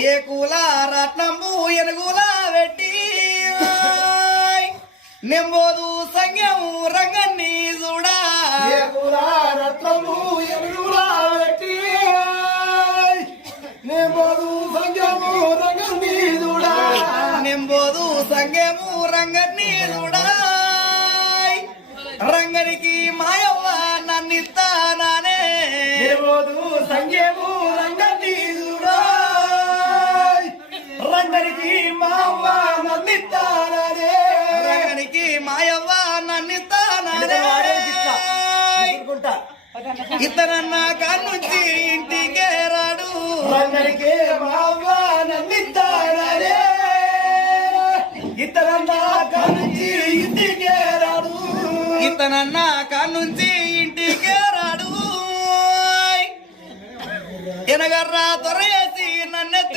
ఏ కూల రత్నము ఎనుగుల పెట్టి నెంబోదు సంఖ్యము రంగన్ని చూడా ఏ కూల రత్నము ఎనుగుల పెట్టి నెంబోదు సంఖ్యము రంగన్ని చూడా నెంబోదు సంఖ్యము రంగన్ని చూడా రంగనికి మాయవ్వ నన్నిస్తానే నెంబోదు సంఖ్యము రంగన్ని చూడా రంగనికి మాయవ్వ నన్నిస్తానే రంగనికి మాయవ్వ నన్నిస్తానే ఇతనన్న కానుంచి ఇంటికే రాడు రంగనికి మాయవ్వ నన్నిస్తానే ఇతనన్న కానుంచి ఇంటికే రాడు ఇతనన్న కానుంచి ఇంటికే రాడు ఎనగర్రా తొరయేసి నన్నెత్తు